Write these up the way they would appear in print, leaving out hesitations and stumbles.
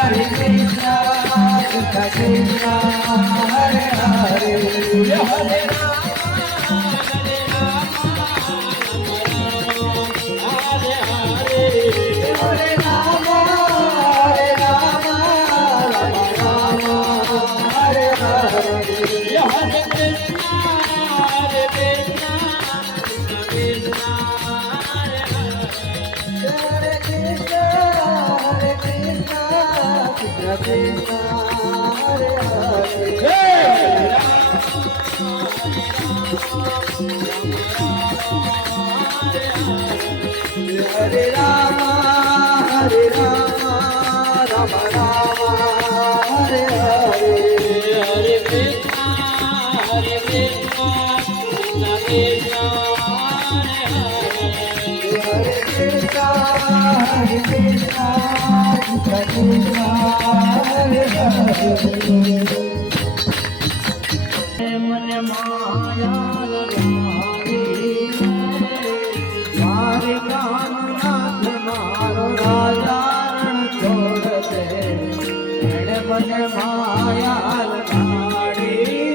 Hare Krishna, Krishna Krishna, મને માયા લગાડી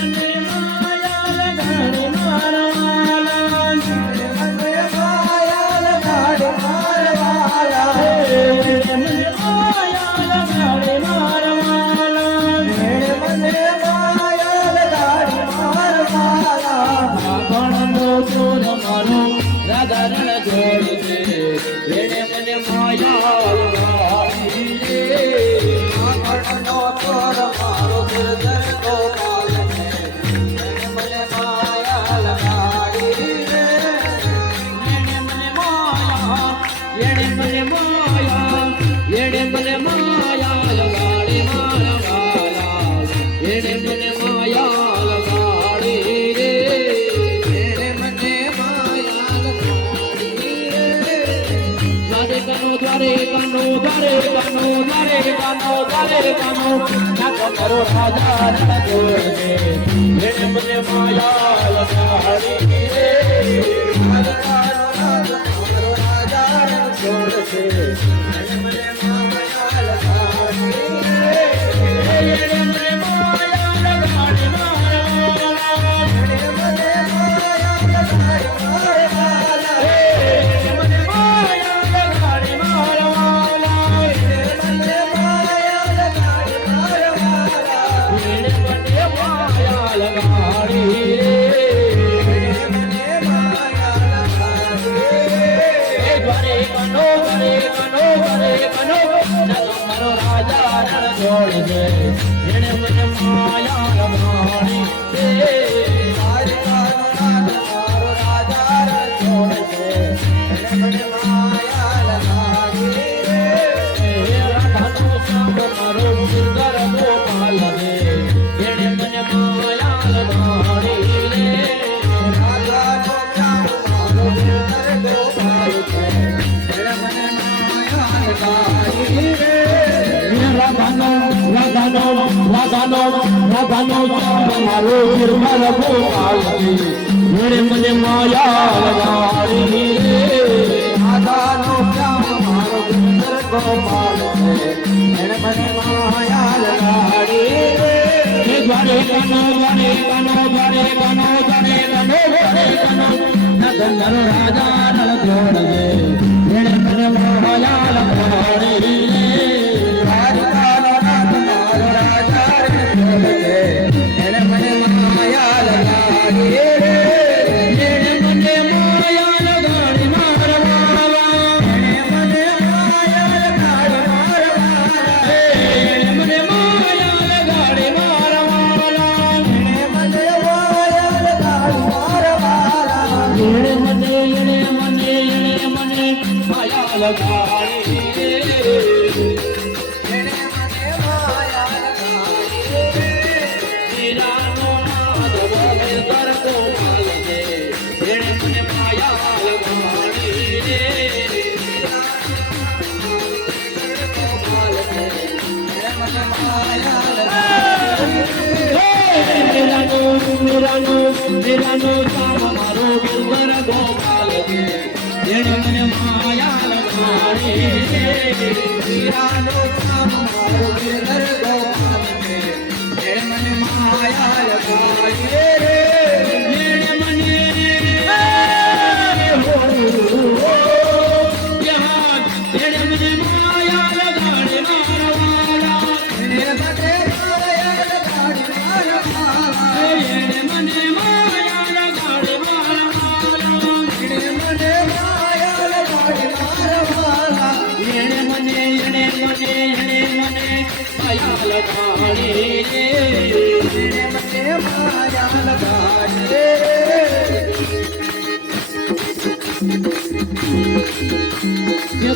મારે કામનાથ મારો રાજા છોડ દે એને મને માયા લગાડી મને માયા લગાડી રાધાનો શ્યામ મારો સુંદર ગોપાલ છે એને મને માયા લગાડી દ્વારે કનો નગર રાજા નળ જોડ એને મને માયા લગાડી લગાડી રે એને મને માયા લગાડી હીરાનો નાદ બોલે ગરબો માલને એને મને માયા લગાડી રે મીરાનો ચામ મારો બિલબર ગોપાલ છે એને મને માયા લગાડી રે હીરાનો ચામ મારો બિલબર ગોપાલ છે એને મને માયા લગાડી રે એને મને એને મને માયા લગાડે મારવાલા એને મને માયા લગાડી મારવાલા એને મને માયા લગાડે મારવાલા એને મને માયા લગાડી મારવાલા એને મને માયા લગાડે રે એને મને માયા લગાડી ये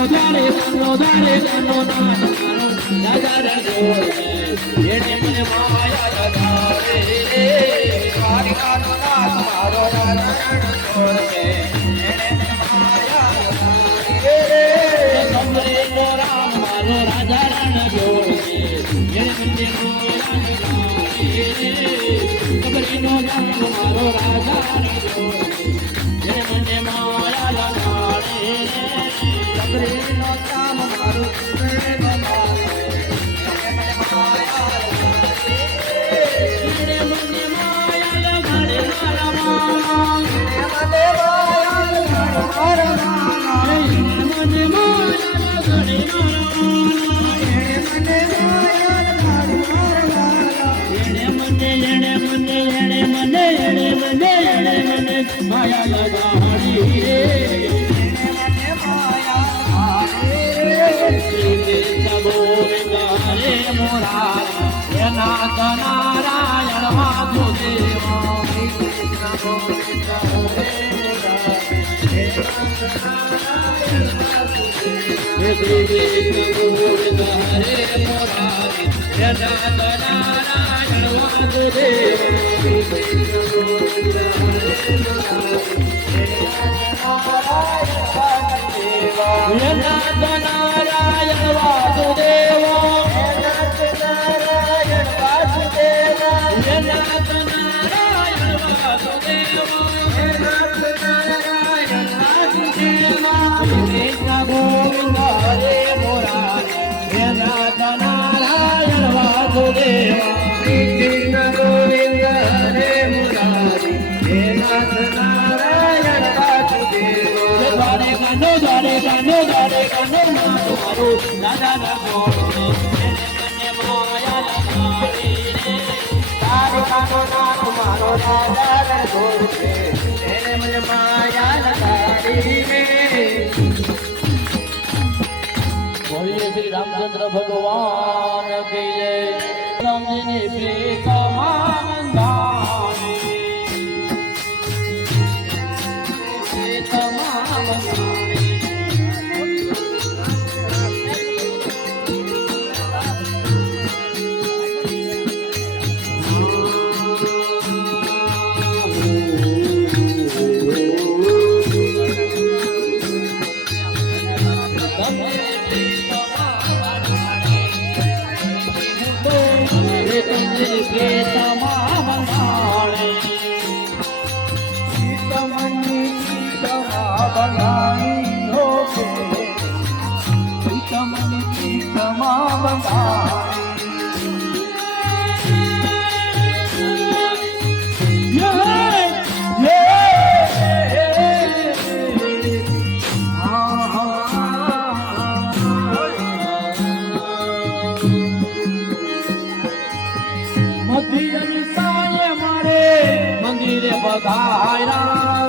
जारे गानो नाम मारो राजा रणछोड़ येने मने माया लगाड़े रे મારી કાનો નાથ મારો રાજા રણછોડ છે એને મને માયા લગાડી રે कमरे नो राम मारो राजा रणछोड़ येने मने माया लगाड़े रे कमरे नो राम मारो राजा रणछोड़ येने मने माया लगाड़े रे સબરીનો ચામ મારું સુરેનો માલ એને મને માયા લગાડી येने मने माया लगाड़े मारा मारा એને મને માયા લગાડી મારવાલા મને માયા લગાડે મારવાલા એને મને માયા લગાડી મારવાલા એને મને માયા લગાડી રે એને મને માયા લગાડી શ્રી કૃષ્ણ ગોવિંદ હરે મુરારી એના નારાયણ વાસુદેવ શ્રી કૃષ્ણ ગોવિંદ હરે મુરારી એના નારાયણ વાસુદેવ નારાયણ વાસુદેવ કૃષ્ણ ગોવિંદ હરે મુરારી નારાયણ વાસુદેવ કૃષ્ણ ગોવિંદ હરે મુરારી હે નાથ નારાયણ વાસુદેવ દ્વારે કાનો મારું રાજા રઘોડે મને માયા લગાડી રે તારો કાનો નાથ મારો રાજા રણછોડ છે એને મને માયા લગાડી રે બોલીએ શ્રી રામચંદ્ર ભગવાન કી જય રામજીની પ્રીતમાં બંધાણી પ્રીતમાં બંધાણી મંદિરે પધાર્યા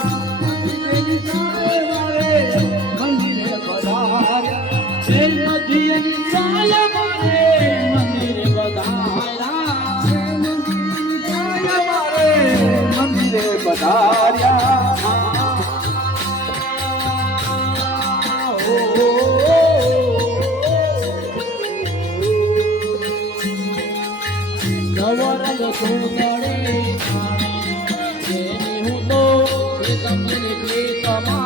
મંદિરે પધાર્યા નવરંગ સુંદરી રાણી જેની હું તો એ તમને પ્રીતમા